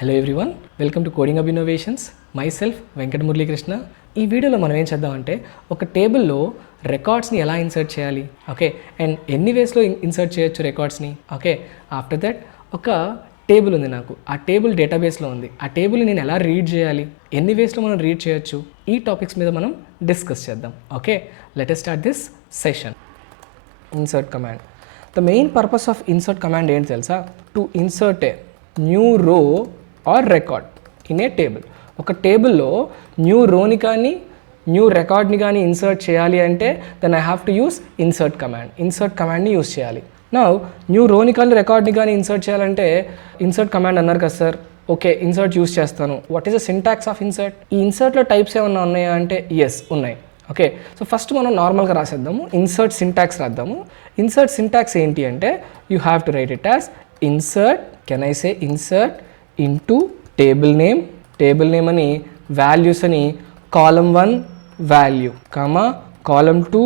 Hello everyone, welcome to coding hub innovations. Myself Venkata Muralikrishna. ఈ వీడియోలో మనం ఏం చేద్దామంటే ఒక టేబుల్లో రికార్డ్స్ని ఎలా ఇన్సర్ట్ చేయాలి, ఓకే, అండ్ ఎన్ని వేస్లో ఇన్సర్ట్ చేయొచ్చు రికార్డ్స్ని, ఓకే. ఆఫ్టర్ దట్ ఒక టేబుల్ ఉంది, నాకు ఆ టేబుల్ డేటాబేస్లో ఉంది. ఆ టేబుల్ని నేను ఎలా రీడ్ చేయాలి, ఎన్ని వేస్లో మనం రీడ్ చేయొచ్చు, ఈ టాపిక్స్ మీద మనం డిస్కస్ చేద్దాం. Okay, let us start this session. Insert command. The main purpose of insert command ఏంటి తెలుసా? టు ఇన్సర్ట్ ఏ న్యూ రో are record in a table. ఒక టేబుల్లో న్యూ రోని కానీ న్యూ రికార్డ్ని కానీ ఇన్సర్ట్ చేయాలి అంటే then I have to use insert command. Insert కమాండ్ని యూస్ చేయాలి. నా న్యూ రోని కానీ రికార్డ్ని కానీ ఇన్సర్ట్ చేయాలంటే ఇన్సర్ట్ కమాండ్ అన్నారు కదా సార్, ఓకే, ఇన్సర్ట్ యూస్ చేస్తాను. What is the syntax of insert? ఈ ఇన్సర్ట్లో టైప్స్ ఏమన్నా ఉన్నాయా అంటే ఎస్ ఉన్నాయి. ఓకే, సో ఫస్ట్ మనం నార్మల్గా రాసేద్దాము, ఇన్సర్ట్ సింటాక్స్ రాద్దాము. ఇన్సర్ట్ సింటాక్స్ ఏంటి అంటే you have to right it as insert, can I say insert into table name అని, వాల్యూస్ అని, column 1 value comma column 2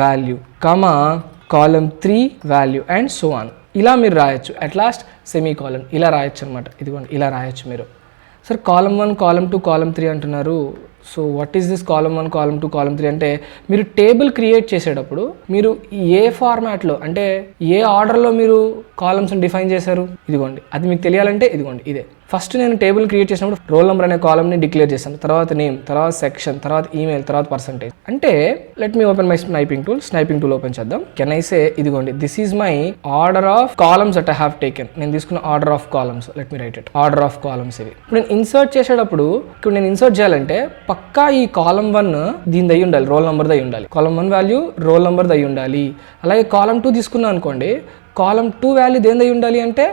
value comma column 3 value and so on. ఇలా మీరు రాయొచ్చు. At last semi column ఇలా రాయొచ్చు అనమాట. ఇదిగోండి ఇలా రాయొచ్చు మీరు. సార్ కాలమ్ 1 కాలమ్ 2 కాలమ్ 3 అంటున్నారు. So what is this column 1 column 2 column 3 అంటే మీరు టేబుల్ క్రియేట్ చేసేటప్పుడు మీరు ఏ ఫార్మాట్లో అంటే ఏ ఆర్డర్లో మీరు కాలమ్స్ని డిఫైన్ చేశారు, ఇదిగోండి అది మీకు తెలియాలంటే ఇదిగోండి ఇదే. ఫస్ట్ నేను టేబుల్ క్రియేట్ చేసినప్పుడు రోల్ నెంబర్ అనే కాలమ్ని డిక్లేర్ చేశాను, తర్వాత నేమ్, తర్వాత సెక్షన్, తర్వాత ఈమెయిల్, తర్వాత పర్సంటేజ్. అంటే let me open my sniping tool open చేద్దాం. కెన్ ఐ సే ఇదిగోండి this is my order of columns that I have taken. నేను తీసుకున్న order of columns, let me right it, order of columns ఇవి. ఇప్పుడు నేను insert చేసేటప్పుడు ఇక్కడ నేను ఇన్సర్ట్ చేయాలంటే పక్కా ఈ కాలమ్ 1 దీని దయ్యి ఉండాలి, రోల్ నెంబర్ దయ్యి ఉండాలి. కాలమ్ 1 వాల్యూ రోల్ నెంబర్ దయ్యి ఉండాలి. అలాగే కాలమ్ 2 తీసుకున్నాను అనుకోండి, కాలమ్ 2 వాల్యూ దేని దయ్యి ఉండాలి అంటే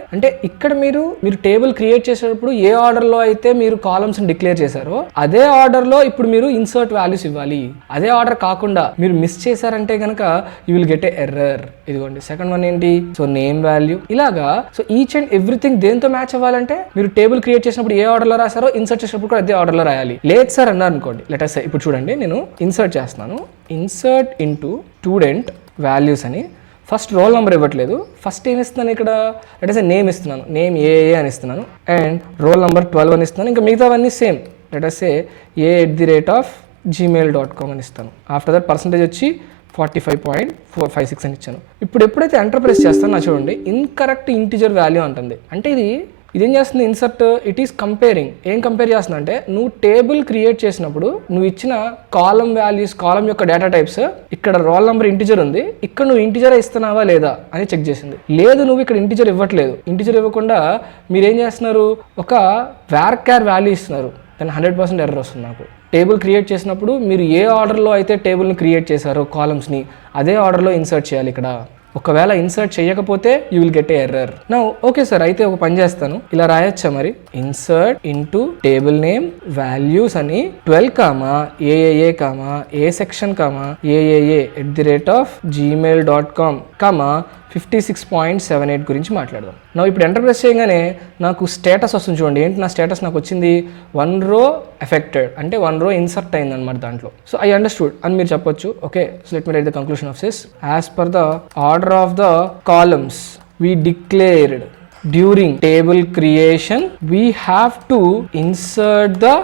ఇక్కడ మీరు టేబుల్ క్రియేట్ చేసేటప్పుడు ఏ ఆర్డర్లో అయితే మీరు కాలమ్స్ని డిక్లేర్ చేశారో అదే ఆర్డర్లో ఇప్పుడు మీరు ఇన్సర్ట్ వాల్యూస్ ఇవ్వాలి. అదే ఆర్డర్ కాకుండా మీరు మిస్ చేశారంటే కనుక you will get a error. ఇదిగోండి సెకండ్ వన్ ఏంటి, సో నేమ్ వాల్యూ. ఇలాగా సో ఈచ్ అండ్ ఎవ్రీథింగ్ దేంతో మ్యాచ్ అవ్వాలంటే మీరు టేబుల్ క్రియేట్ చేసినప్పుడు ఏ ఆర్డర్లో రాశారో ఇన్సర్ట్ చేసినప్పుడు కూడా అదే ఆర్డర్లో రాయాలి. లేదు సార్ అన్నారు అనుకోండి, లెట్ us say ఇప్పుడు చూడండి నేను ఇన్సర్ట్ చేస్తున్నాను, ఇన్సర్ట్ ఇంటూ స్టూడెంట్ వాల్యూస్ అని. ఫస్ట్ రోల్ నెంబర్ ఇవ్వట్లేదు, ఫస్ట్ ఏమి ఇస్తున్నాను ఇక్కడ, లెట్ us say నేమ్ ఇస్తున్నాను, నేమ్ ఏ అని ఇస్తున్నాను, అండ్ రోల్ నెంబర్ 12 అని ఇస్తున్నాను. ఇంకా మిగతావన్నీ same, let us say a@gmail.com అని ఇస్తాను. ఆఫ్టర్ దట్ పర్సంటేజ్ వచ్చి 45.456 అని ఇచ్చాను. ఇప్పుడు ఎప్పుడైతే ఎంటర్ ప్రెస్ చేస్తానో చూడండి ఇన్కరెక్ట్ ఇంటిజర్ వాల్యూ అంటుంది. అంటే ఇదేం చేస్తుంది ఇన్సర్ట్, ఇట్ ఈస్ కంపేరింగ్. ఏం కంపేర్ చేస్తుంది అంటే నువ్వు టేబుల్ క్రియేట్ చేసినప్పుడు నువ్వు ఇచ్చిన కాలమ్ వాల్యూస్, కాలమ్ యొక్క డేటా టైప్స్, ఇక్కడ రోల్ నెంబర్ ఇంటిజర్ ఉంది, ఇక్కడ నువ్వు ఇంటిజర్ ఇస్తున్నావా లేదా అని చెక్ చేసింది. లేదు నువ్వు ఇక్కడ ఇంటిజర్ ఇవ్వట్లేదు, ఇంటిజర్ ఇవ్వకుండా మీరేం చేస్తున్నారు, ఒక varchar వాల్యూ ఇస్తున్నారు, దాని 100% ఎర్రర్ వస్తుంది నాకు. టేబుల్ క్రియేట్ చేసినప్పుడు మీరు ఏ ఆర్డర్లో అయితే టేబుల్ని క్రియేట్ చేశారో కాలమ్స్ని అదే ఆర్డర్లో ఇన్సర్ట్ చేయాలి. ఇక్కడ ఒకవేళ ఇన్సర్ట్ చేయకపోతే you will get a error. నా ఓకే సార్, అయితే ఒక పని చేస్తాను, ఇలా రాయొచ్చా మరి, insert into table name values అని 12 కామా ఏఏఏ కామా ఏ సెక్షన్ కామా AAA@gmail.com కామా 56.78 గురించి మాట్లాడదాం. నా ఇప్పుడు ఎంటర్ ప్రెస్ చేయగానే నాకు స్టేటస్ వస్తుంది చూడండి. ఏంటి నా స్టేటస్ నాకు వచ్చింది, 1 రో ఎఫెక్టెడ్, అంటే 1 రో ఇన్సర్ట్ అయింది అనమాట దాంట్లో. సో ఐ అండర్స్టూడ్ అని మీరు చెప్పొచ్చు. Okay, so let me right the conclusion of this. As per the order of the columns we declared during table creation, we have to insert the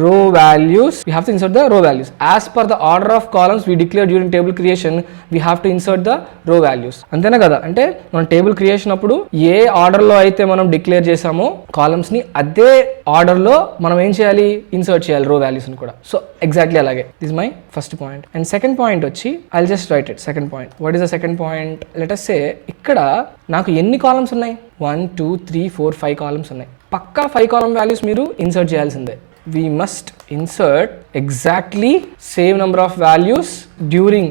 row values. As per the order of columns we declared during table creation, we have to insert the row values. అంతేనా కదా? అంటే మనం table creation అప్పుడు ఏ ఆర్డర్లో అయితే మనం declare చేసామో కాలమ్స్ని అదే ఆర్డర్లో మనం ఏం చేయాలి, ఇన్సర్ట్ చేయాలి రో వాల్యూస్ని కూడా. సో ఎగ్జాక్ట్లీ అలాగే. This my first point. And second point వచ్చి I just write it. Second point, what is the second point? Let us say ఇక్కడ నాకు ఎన్ని కాలమ్స్ ఉన్నాయి, 1 2 3 4 5 కాలమ్స్ ఉన్నాయి. పక్కా 5 కాలమ్ వాల్యూస్ మీరు ఇన్సర్ట్ చేయాల్సిందే. We must insert exactly same number of values during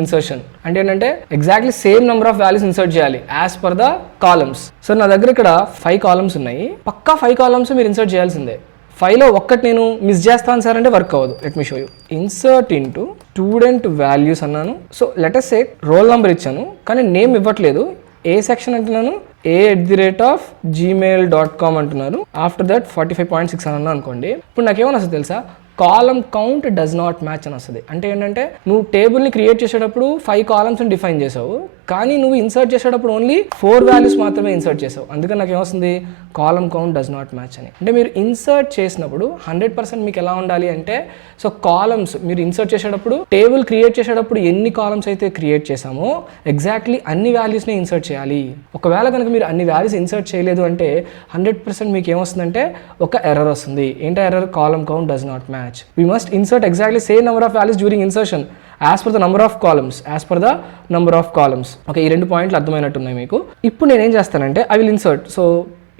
insertion. అంటే ఏంటంటే exactly same number of values insert చేయాలి as per the columns. So నా దగ్గర ఇక్కడ 5 కాలమ్స్ ఉన్నాయి, పక్కా 5 కాలమ్స్ మీరు ఇన్సర్ట్ చేయాల్సిందే. 5లో ఒక్కటి నేను మిస్ చేస్తాను సార్ అంటే వర్క్ అవ్వదు. Let me show you. Insert into student values అన్నాను. So let us say roll number ఇచ్చాను కానీ నేమ్ ఇవ్వట్లేదు. ఏ సెక్షన్ అంటున్నాను, a@gmail.com అంటున్నారు. ఆఫ్టర్ దట్ 45.6 అని అన్నా అనుకోండి. ఇప్పుడు నాకేమన్నా అసలు తెలుసా, column count does not match అని వస్తుంది. అంటే ఏంటంటే నువ్వు టేబుల్ని క్రియేట్ చేసేటప్పుడు 5 కాలమ్స్ని డిఫైన్ చేసావు, కానీ నువ్వు ఇన్సర్ట్ చేసేటప్పుడు ఓన్లీ 4 వాల్యూస్ మాత్రమే ఇన్సర్ట్ చేసావు. అందుకని నాకు ఏమొస్తుంది, column count does not match అని. అంటే మీరు ఇన్సర్ట్ చేసినప్పుడు 100% మీకు ఎలా ఉండాలి అంటే, సో కాలమ్స్ మీరు ఇన్సర్ట్ చేసేటప్పుడు టేబుల్ క్రియేట్ చేసేటప్పుడు ఎన్ని కాలమ్స్ అయితే క్రియేట్ చేసామో ఎగ్జాక్ట్లీ అన్ని వాల్యూస్ని ఇన్సర్ట్ చేయాలి. ఒకవేళ కనుక మీరు అన్ని వాల్యూస్ ఇన్సర్ట్ చేయలేదు అంటే 100% మీకు ఏమొస్తుందంటే ఒక ఎర్రర్ వస్తుంది. ఏంటో error, column count does not match. We must insert exactly same number of values during insertion as per the number of columns. Okay, ఈ 2 పాయింట్లు అర్థమైనట్టున్నాయి మీకు. ఇప్పుడు నేను ఏం చేస్తానంటే ఐ విల్ ఇన్సర్ట్. సో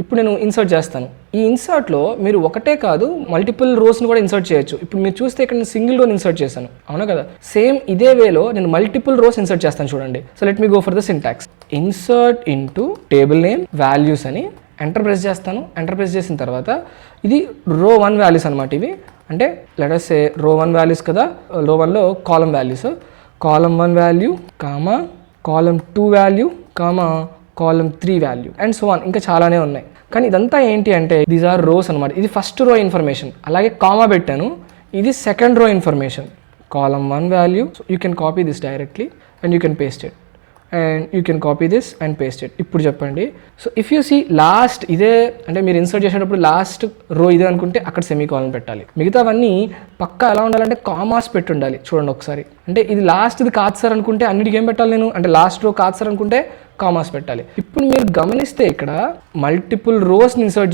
ఇప్పుడు నేను ఇన్సర్ట్ చేస్తాను. ఈ ఇన్సర్ట్లో మీరు ఒకటే కాదు మల్టిపుల్ రోస్ని కూడా ఇన్సర్ట్ చేయొచ్చు. ఇప్పుడు మీరు చూస్తే ఇక్కడ నేను సింగిల్ రోని ఇన్సర్ట్ చేశాను, అవునా కదా. సేమ్ ఇదే వేలో నేను మల్టిపుల్ రోస్ ఇన్సర్ట్ చేస్తాను చూడండి. So let me go for the syntax. Insert into table name values అని ఎంటర్ ప్రెస్ చేస్తాను. ఎంటర్ ప్రెస్ చేసిన తర్వాత ఇది రో 1 వాల్యూస్ అనమాట. ఇవి అంటే లెట్ us say రో 1 వాల్యూస్ కదా. రో 1లో column values, column 1 value comma column 2 value comma column 3 value and so on. ఇంకా చాలానే ఉన్నాయి. కానీ ఇదంతా ఏంటి అంటే దీస్ ఆర్ రోస్ అనమాట. ఇది ఫస్ట్ రో ఇన్ఫర్మేషన్, అలాగే కామా పెట్టాను. ఇది second row information, column 1 value. So you can copy this directly and you can paste it and you can copy this and paste it. ఇప్పుడు చెప్పండి. So if you see last ఇదే, అంటే మీరు insert చేసేటప్పుడు last రో ఇదే అనుకుంటే అక్కడ సెమీ కాలన్ పెట్టాలి. మిగతావన్నీ పక్కా ఎలా ఉండాలంటే కామాస్ పెట్టి ఉండాలి. చూడండి ఒకసారి. అంటే ఇది లాస్ట్ది కాదు సార్ అనుకుంటే అన్నిటికీ ఏం పెట్టాలి నేను, అంటే లాస్ట్ రో కాదు సార్ అనుకుంటే కామాస్ పెట్టాలి. ఇప్పుడు మీరు గమనిస్తే ఇక్కడ మల్టిపుల్ రోస్ని ఇన్సర్ట్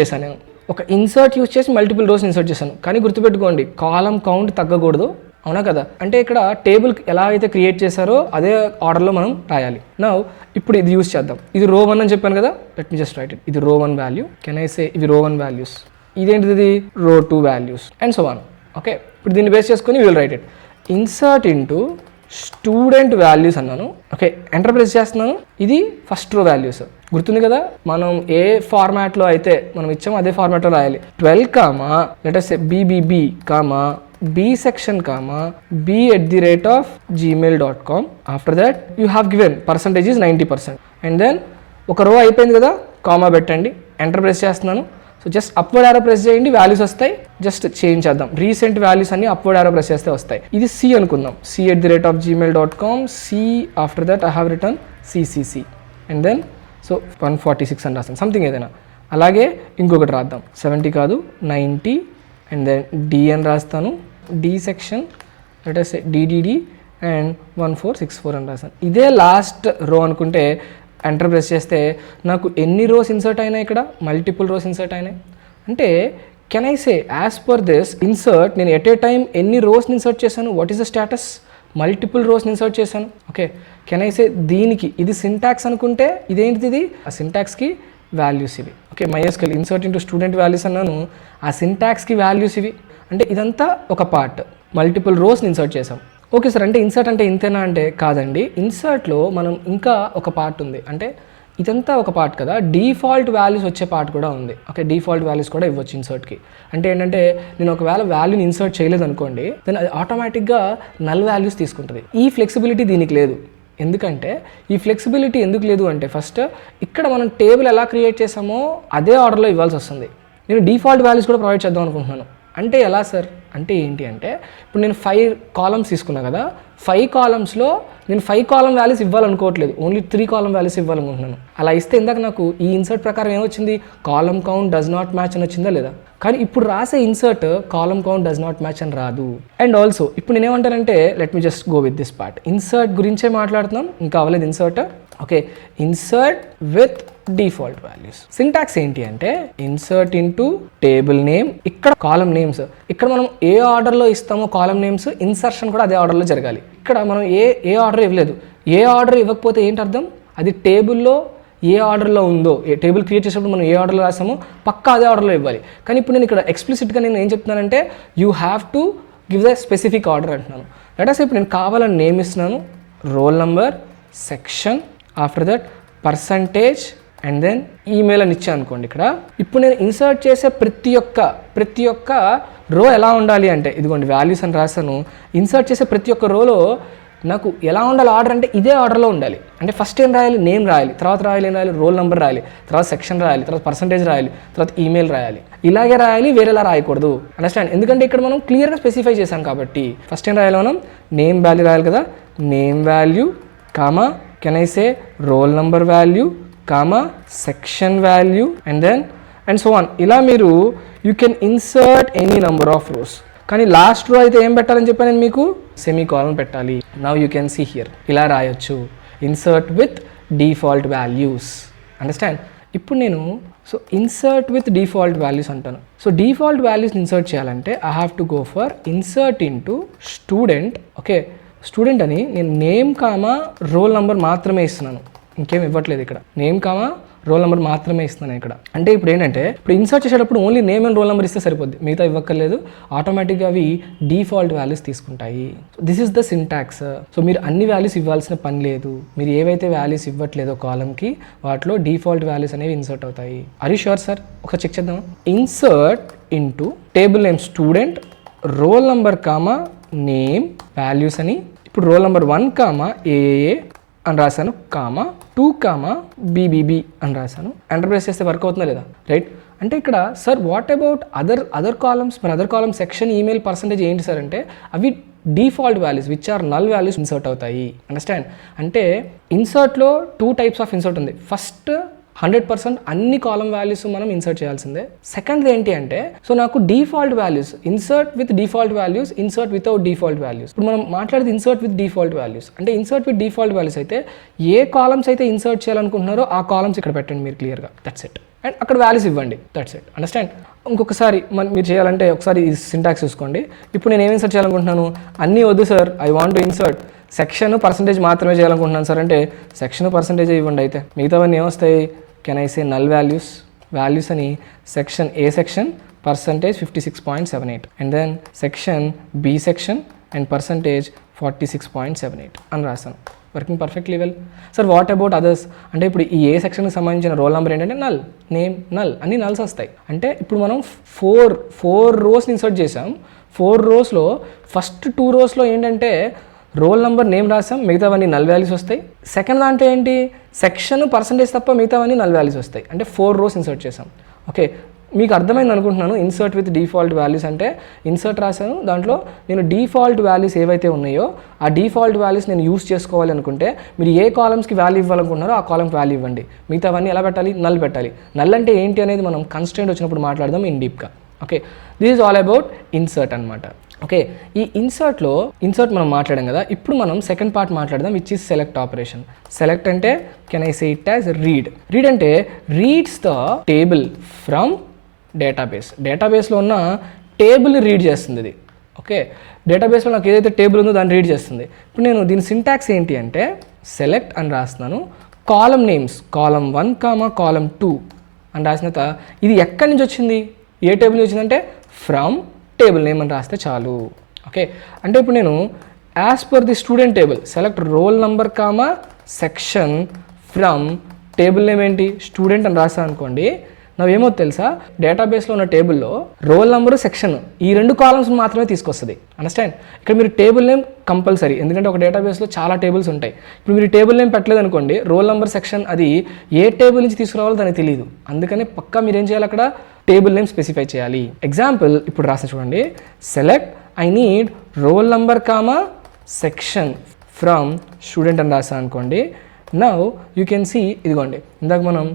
చేశాను నేను. ఒక ఇన్సర్ట్ యూస్ చేసి మల్టిపుల్ రోస్ని ఇన్సర్ట్ చేశాను. కానీ గుర్తుపెట్టుకోండి, కాలమ్ కౌంట్ తగ్గకూడదు, అవునా కదా. అంటే ఇక్కడ టేబుల్ ఎలా అయితే క్రియేట్ చేశారో అదే ఆర్డర్లో మనం రాయాలి. నౌ ఇప్పుడు ఇది యూస్ చేద్దాం. ఇది రో 1 అని చెప్పాను కదా, let me just write it. ఇది రో 1 వాల్యూ. కెన్ ఐ సే ఇవి రో 1 వాల్యూస్, ఇదేంటిది రో 2 values and so on. Okay, ఇప్పుడు దీన్ని బేస్ చేసుకొని will write it. Insert into student values అన్నాను. ఓకే, ఎంటర్ ప్రెస్ చేస్తున్నాను. ఇది ఫస్ట్ రో వాల్యూస్. గుర్తుంది కదా, మనం ఏ ఫార్మాట్లో అయితే మనం ఇచ్చామో అదే ఫార్మాట్లో రాయాలి. 12 comma let us say BBB comma B section comma b@gmail.com. After that you have given percentage is 90% and then ఒక రో అయిపోయింది కదా, కామా పెట్టండి. ఎంటర్ ప్రెస్ చేస్తున్నాను. So just upward arrow press చేయండి, వాల్యూస్ వస్తాయి. జస్ట్ చేంజ్ చేద్దాం. రీసెంట్ వాల్యూస్ అన్ని అప్వర్డ్ యారో ప్రెస్ చేస్తే వస్తాయి. ఇది C అనుకుందాం, c@gmail.com. C after that I have return CCC and then so 146 అని రాస్తాను, సంథింగ్ ఏదైనా. అలాగే ఇంకొకటి రాద్దాం, 70 కాదు 90 అండ్ దెన్ D అని రాస్తాను. D section let us say DDD and 1464 అని రాస్తాను. ఇదే లాస్ట్ రో అనుకుంటే ఎంటర్ ప్రెస్ చేస్తే నాకు ఎన్ని రోస్ ఇన్సర్ట్ అయినాయి, ఇక్కడ మల్టిపుల్ రోస్ ఇన్సర్ట్ అయినాయి. అంటే can I say as per this insert నేను ఎట్ ఏ టైం ఎన్ని రోస్ని ఇన్సర్ట్ చేశాను, what is the status, multiple రోస్ని ఇన్సర్ట్ చేశాను. ఓకే, కెన్ ఐ సే దీనికి ఇది సింటాక్స్ అనుకుంటే ఇదేంటిది, ఇది ఆ సింటాక్స్కి వాల్యూస్ ఇవి. Okay, MySQL insert into student values అన్నాను, ఆ సింటాక్స్కి వాల్యూస్ ఇవి. అంటే ఇదంతా ఒక పార్ట్, మల్టిపుల్ రోస్ని ఇన్సర్ట్ చేసాం. ఓకే సార్, అంటే ఇన్సర్ట్ అంటే ఇంతేనా అంటే కాదండి. ఇన్సర్ట్లో మనం ఇంకా ఒక పార్ట్ ఉంది. అంటే ఇదంతా ఒక పార్ట్ కదా, డిఫాల్ట్ వాల్యూస్ వచ్చే పార్ట్ కూడా ఉంది. ఓకే, డిఫాల్ట్ వాల్యూస్ కూడా ఇవ్వచ్చు ఇన్సర్ట్కి. అంటే ఏంటంటే నేను ఒకవేళ వాల్యూని ఇన్సర్ట్ చేయలేదు అనుకోండి, దెన్ అది ఆటోమేటిక్గా నల్ వాల్యూస్ తీసుకుంటుంది. ఈ ఫ్లెక్సిబిలిటీ దీనికి లేదు. ఎందుకంటే ఈ ఫ్లెక్సిబిలిటీ ఎందుకు లేదు అంటే, ఫస్ట్ ఇక్కడ మనం టేబుల్ ఎలా క్రియేట్ చేసామో అదే ఆర్డర్లో ఇవ్వాల్సి వస్తుంది. నేను డిఫాల్ట్ వాల్యూస్ కూడా ప్రొవైడ్ చేద్దాం అనుకుంటున్నాను. అంటే ఎలా సార్ అంటే ఏంటి అంటే, ఇప్పుడు నేను 5 కాలమ్స్ తీసుకున్నా కదా, 5 కాలమ్స్లో నేను 5 కాలమ్ వాల్యూస్ ఇవ్వాలనుకోవట్లేదు, ఓన్లీ 3 కాలమ్ వాల్యూస్ ఇవ్వాలనుకుంటున్నాను. అలా ఇస్తే ఇందాక నాకు ఈ ఇన్సర్ట్ ప్రకారం ఏమొచ్చింది, column count does not match అని వచ్చిందా లేదా. కానీ ఇప్పుడు రాసే insert column count does not match అని రాదు. అండ్ ఆల్సో ఇప్పుడు నేనేమంటానంటే, let me just go with this part. Insert గురించే మాట్లాడుతున్నాం, ఇంకా అవ్వలేదు insert. Okay, insert with default values. Syntax ఏంటి అంటే, ఇన్సర్ట్ ఇంటూ టేబుల్ నేమ్, ఇక్కడ కాలమ్ నేమ్స్, ఇక్కడ మనం ఏ ఆర్డర్లో ఇస్తామో కాలమ్ నేమ్స్, ఇన్సర్షన్ కూడా అదే ఆర్డర్లో జరగాలి. ఇక్కడ మనం ఏ ఆర్డర్ ఇవ్వలేదు. ఏ ఆర్డర్ ఇవ్వకపోతే ఏంటి అర్థం, అది టేబుల్లో ఏ ఆర్డర్లో ఉందో, టేబుల్ క్రియేట్ చేసేటప్పుడు మనం ఏ ఆర్డర్లో రాసామో పక్కా అదే ఆర్డర్లో ఇవ్వాలి. కానీ ఇప్పుడు నేను ఇక్కడ ఎక్స్ప్లిసిట్గా నేను ఏం చెప్తున్నానంటే, you have to give the specific order అంటున్నాను. లెట్ us say ఇప్పుడు నేను కావాలని నేమ్ ఇస్తున్నాను, roll number, section, after that percentage and then email అని ఇచ్చాను అనుకోండి. ఇక్కడ ఇప్పుడు నేను ఇన్సర్ట్ చేసే ప్రతి ఒక్క రో ఎలా ఉండాలి అంటే, ఇదిగోండి వాల్యూస్ అని రాశాను. ఇన్సర్ట్ చేసే ప్రతి ఒక్క రోలో నాకు ఎలా ఉండాలి ఆర్డర్ అంటే ఇదే ఆర్డర్లో ఉండాలి. అంటే ఫస్ట్ ఏం రాయాలి, నేమ్ రాయాలి, తర్వాత రాయాలి ఏం రాయాలి, రోల్ నెంబర్ రాయాలి, తర్వాత సెక్షన్ రాయాలి, తర్వాత పర్సంటేజ్ రాయాలి, తర్వాత ఈమెయిల్ రాయాలి. ఇలాగే రాయాలి, వేరేలా రాయకూడదు. అండర్స్టాండ్? ఎందుకంటే ఇక్కడ మనం క్లియర్గా స్పెసిఫై చేసాం కాబట్టి ఫస్ట్ ఏం రాయాలి, మనం నేమ్ వాల్యూ రాయాలి కదా, name value comma can I say roll number value comma section value and so on. ఇలా మీరు you can insert any number of rows. కానీ లాస్ట్ రో అయితే ఏం పెట్టాలని చెప్పాను నేను మీకు, సెమీకోలన్ పెట్టాలి. Now you can see here ఇలా రాయొచ్చు, insert with default values. Understand? ఇప్పుడు నేను ఇన్సర్ట్ విత్ డిఫాల్ట్ వాల్యూస్ అంటాను. డిఫాల్ట్ వాల్యూస్ ఇన్సర్ట్ చేయాలంటే I have to go for insert into student. Okay, student అని నేను నేమ్ కామా రోల్ నెంబర్ మాత్రమే ఇస్తున్నాను, ఇంకేం ఇవ్వట్లేదు ఇక్కడ. నేమ్ కామా రోల్ నెంబర్ మాత్రమే ఇస్తున్నాను ఇక్కడ. అంటే ఇప్పుడు ఏంటంటే ఇప్పుడు ఇన్సర్ట్ చేసేటప్పుడు only name and roll number ఇస్తే సరిపోద్ది, మిగతా ఇవ్వక్కర్లేదు. ఆటోమేటిక్గా అవి డిఫాల్ట్ వాల్యూస్ తీసుకుంటాయి. This is the syntax. మీరు అన్ని వాల్యూస్ ఇవ్వాల్సిన పని లేదు. మీరు ఏవైతే వాల్యూస్ ఇవ్వట్లేదో కాలంకి వాటిలో డిఫాల్ట్ వాల్యూస్ అనేవి ఇన్సర్ట్ అవుతాయి. Are you sure sir? ఒకసారి చెక్ చేద్దామా? Insert into table name student roll number comma name values అని. ఇప్పుడు రోల్ నెంబర్ 1 కామా ఏఏ అని రాశాను, కామా 2 కామా బీబీబీ అని రాశాను. ఎంటర్ ప్రెస్ చేస్తే వర్క్ అవుతుందా లేదా? రైట్. అంటే ఇక్కడ sir what about other columns? మరి other column section email percentage ఏంటి సార్ అంటే అవి default values which are null values insert అవుతాయి. అండర్స్టాండ్? అంటే ఇన్సర్ట్లో 2 టైప్స్ ఆఫ్ ఇన్సర్ట్ ఉంది. ఫస్ట్ 100% అన్ని కాలం వాల్యూస్ మనం ఇన్సర్ట్ చేయాల్సిందే. సెకండ్ ఏంటి అంటే నాకు default values insert with default values, insert without default values. ఇప్పుడు మనం మాట్లాడేది ఇన్సర్ట్ విత్ డిఫాల్ట్ వాల్యూస్. అంటే ఇన్సర్ట్ విత్ డిఫాల్ట్ వాల్యూస్ అయితే ఏ కాలమ్స్ అయితే ఇన్సర్ట్ చేయాలనుకుంటున్నారో ఆ కాలమ్స్ ఇక్కడ పెట్టండి మీరు క్లియర్గా. That's it. అండ్ అక్కడ వాల్యూస్ ఇవ్వండి. That's it. అండర్స్టాండ్? ఇంకొకసారి మీరు చేయాలంటే ఒకసారి ఈ సింటాక్స్ చూసుకోండి. ఇప్పుడు నేను ఏం ఇన్సర్ట్ చేయాలనుకుంటున్నాను? అన్నీ వద్దు sir, I want to insert section percentage మాత్రమే చేయాలనుకుంటున్నాను సార్ అంటే సెక్షన్ పర్సంటేజ్ ఇవ్వండి. అయితే మిగతావన్నీ ఏమొస్తాయి? Can I say null values అని section A section percentage 56.78 and then section B section and percentage 46.78 అని రాశాను. Working perfectly well. Sir what about others అంటే ఇప్పుడు ఈ ఏ సెక్షన్కి సంబంధించిన రోల్ నెంబర్ ఏంటంటే నల్, నేమ్ నల్, అన్ని నల్స్ వస్తాయి. అంటే ఇప్పుడు మనం ఫోర్ రోస్ని ఇన్సర్ట్ చేసాం. 4 రోస్లో ఫస్ట్ 2 రోస్లో ఏంటంటే రోల్ నెంబర్ నేమ్ రాసాం, మిగతావన్నీ నల్ వాల్యూస్ వస్తాయి. సెకండ్ దాంట్లో ఏంటి? సెక్షన్ పర్సంటేజ్ తప్ప మిగతావన్నీ నల్ వాల్యూస్ వస్తాయి. అంటే 4 రోస్ ఇన్సర్ట్ చేసాం. ఓకే, మీకు అర్థమైంది అనుకుంటున్నాను. ఇన్సర్ట్ విత్ డిఫాల్ట్ వాల్యూస్ అంటే ఇన్సర్ట్ రాశాను, దాంట్లో నేను డిఫాల్ట్ వాల్యూస్ ఏవైతే ఉన్నాయో ఆ డిఫాల్ట్ వాల్యూస్ నేను యూస్ చేసుకోవాలి అనుకుంటే మీరు ఏ కాలమ్స్కి వాల్యూ ఇవ్వాలనుకుంటున్నారో ఆ కాలమ్కి వాల్యూ ఇవ్వండి. మిగతావన్నీ ఎలా పెట్టాలి? నల్ పెట్టాలి. నల్ అంటే ఏంటి అనేది మనం కన్స్ట్రెంట్ వచ్చినప్పుడు మాట్లాడదాం ఇన్ డీప్గా. Okay, this is all about insert అనమాట. ఓకే, ఈ ఇన్సర్ట్ మనం మాట్లాడాం కదా. ఇప్పుడు మనం సెకండ్ పార్ట్ మాట్లాడదాం which is select operation. Select అంటే can I say it as read అంటే రీడ్స్ ద టేబుల్ ఫ్రమ్ డేటాబేస్లో ఉన్న టేబుల్ని రీడ్ చేస్తుంది ఇది. ఓకే, డేటాబేస్లో నాకు ఏదైతే టేబుల్ ఉందో దాన్ని రీడ్ చేస్తుంది. ఇప్పుడు నేను దీని సింటాక్స్ ఏంటి అంటే సెలెక్ట్ అని రాస్తున్నాను, column names column 1 comma column 2 అని రాసిన తర్వాత ఇది ఎక్కడి నుంచి వచ్చింది, ఏ టేబుల్ నుంచి వచ్చిందంటే ఫ్రమ్ టేబుల్ నేమ్ అని రాస్తే చాలు. ఓకే, అంటే ఇప్పుడు నేను as per the student table select role number comma section from table name ఏంటి స్టూడెంట్ అని రాస్తాను అనుకోండి. ఏమో తెలుసా, డేటాబేస్లో ఉన్న టేబుల్లో రోల్ నెంబరు సెక్షన్ ఈ 2 కాలమ్స్ మాత్రమే తీసుకొస్తుంది. అండర్స్టాండ్? ఇక్కడ మీరు టేబుల్ నేమ్ కంపల్సరీ, ఎందుకంటే ఒక డేటాబేస్లో చాలా టేబుల్స్ ఉంటాయి. ఇప్పుడు మీరు టేబుల్ నేమ్ పెట్టలేదు అనుకోండి, రోల్ నెంబర్ సెక్షన్ అది ఏ టేబుల్ నుంచి తీసుకురావాలో దానికి తెలియదు. అందుకని పక్కా మీరు ఏం చేయాలి, అక్కడ టేబుల్ నేమ్ స్పెసిఫై చేయాలి. ఎగ్జాంపుల్ ఇప్పుడు రాసిన చూడండి, select I need role number comma section from student అని రాసాను అనుకోండి. నౌ యూ కెన్ సీ, ఇదిగోండి ఇందాక మనం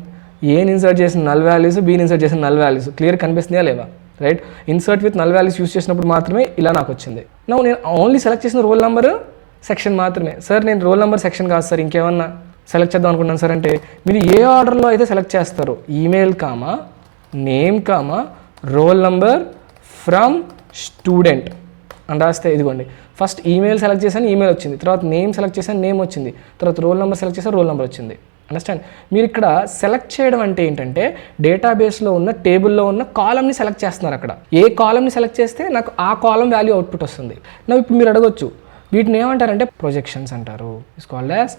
ఏని ఇన్సర్ట్ చేసిన నల్ వాల్యూస్, బీని ఇన్సర్ట్ చేసిన నల్ వాల్యూస్ క్లియర్ కనిపిస్తుందా లేవా? Right, insert with null values use చేసినప్పుడు మాత్రమే ఇలా నాకు వచ్చింది. నేను ఓన్లీ సెలెక్ట్ చేసిన రోల్ నెంబర్ సెక్షన్ మాత్రమే. సార్ నేను రోల్ నెంబర్ సెక్షన్ కాదు సార్ ఇంకేమన్నా సెలెక్ట్ చేద్దాం అనుకుంటున్నాను సార్ అంటే మీరు ఏ ఆర్డర్లో అయితే సెలెక్ట్ చేస్తారో email comma name comma roll number from student అని రాస్తే ఇదిగోండి ఫస్ట్ ఈమెయిల్ సెలెక్ట్ చేశాను, ఈమెయిల్ వచ్చింది, తర్వాత నేమ్ సెలెక్ట్ చేశాను, నేమ్ వచ్చింది, తర్వాత రోల్ నెంబర్ సెలెక్ట్ చేశాను, రోల్ నెంబర్ వచ్చింది. అండర్స్టాండ్? మీరు ఇక్కడ సెలెక్ట్ చేయడం అంటే ఏంటంటే డేటాబేస్లో ఉన్న టేబుల్లో ఉన్న కాలమ్ని సెలెక్ట్ చేస్తున్నారు. అక్కడ ఏ కాలమ్ని సెలెక్ట్ చేస్తే నాకు ఆ కాలమ్ వాల్యూ అవుట్పుట్ వస్తుంది. ఇప్పుడు మీరు అడగొచ్చు వీటిని ఏమంటారంటే ప్రొజెక్షన్స్ అంటారు. ఇట్స్ కాల్డ్ యాజ్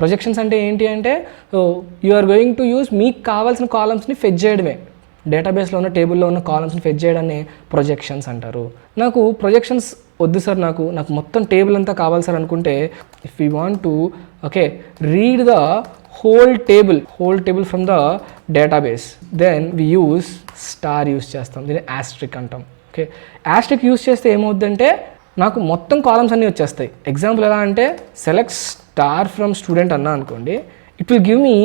ప్రొజెక్షన్స్ అంటే ఏంటి అంటే you are going to use మీకు కావాల్సిన కాలమ్స్ని ఫెచ్ చేయడమే. డేటాబేస్లో ఉన్న టేబుల్లో ఉన్న కాలమ్స్ని ఫెచ్ చేయడాన్ని ప్రొజెక్షన్స్ అంటారు. నాకు ప్రొజెక్షన్స్ వద్దు సార్ నాకు మొత్తం టేబుల్ అంతా కావాలి సార్ అనుకుంటే, if you want to read the whole table from the database, then we use star use చేస్తాం, దీన్ని ఆస్ట్రిక్ అంటాం. ఓకే, ఆస్ట్రిక్ యూస్ చేస్తే ఏమవుద్దంటే నాకు మొత్తం కాలమ్స్ అన్నీ వచ్చేస్తాయి. ఎగ్జాంపుల్ ఎలా అంటే సెలెక్ట్ స్టార్ ఫ్రమ్ స్టూడెంట్ అన్నా అనుకోండి, it will give me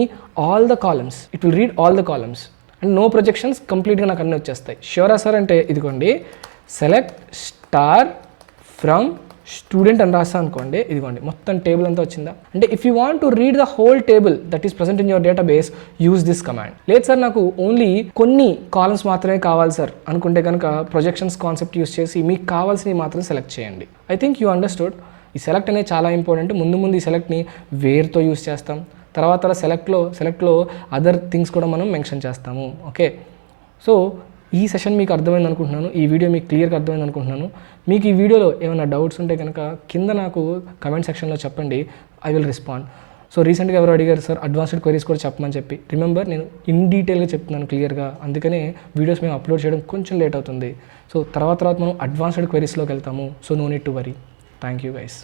all the columns, it will read all the columns and no projections, కంప్లీట్గా నాకు అన్నీ వచ్చేస్తాయి. ష్యూరా సార్ అంటే ఇదిగోండి సెలెక్ట్ స్టార్ ఫ్రమ్ స్టూడెంట్ అని రాస్తా అనుకోండి, ఇదిగోండి మొత్తం టేబుల్ అంతా వచ్చిందా. అంటే if you want to read the whole table that is present in your database, use this command. లేదు సార్ నాకు ఓన్లీ కొన్ని కాలమ్స్ మాత్రమే కావాలి సార్ అనుకుంటే కనుక ప్రొజెక్షన్స్ కాన్సెప్ట్ యూస్ చేసి మీకు కావాల్సినవి మాత్రం సెలెక్ట్ చేయండి. I think you understood. ఈ సెలెక్ట్ అనేది చాలా ఇంపార్టెంట్. ముందు ఈ సెలెక్ట్ని వేర్తో యూస్ చేస్తాం, తర్వాత సెలెక్ట్లో అదర్ థింగ్స్ కూడా మనం మెన్షన్ చేస్తాము. ఓకే, సో ఈ సెషన్ మీకు అర్థమైంది అనుకుంటున్నాను, ఈ వీడియో మీకు క్లియర్గా అర్థమైంది అనుకుంటున్నాను. మీకు ఈ వీడియోలో ఏమైనా డౌట్స్ ఉంటే కనుక కింద నాకు కమెంట్ సెక్షన్లో చెప్పండి, ఐ విల్ రెస్పాండ్. సో రీసెంట్గా ఎవరు అడిగారు సార్ అడ్వాన్స్డ్ క్వరీస్ కూడా చెప్పమని చెప్పి. రిమెంబర్, నేను ఇన్ డీటెయిల్గా చెప్తున్నాను క్లియర్గా, అందుకనే వీడియోస్ మేము అప్లోడ్ చేయడం కొంచెం లేట్ అవుతుంది. సో తర్వాత మనం అడ్వాన్స్డ్ క్వరీస్లోకి వెళ్తాము. So no need to worry. Thank you guys.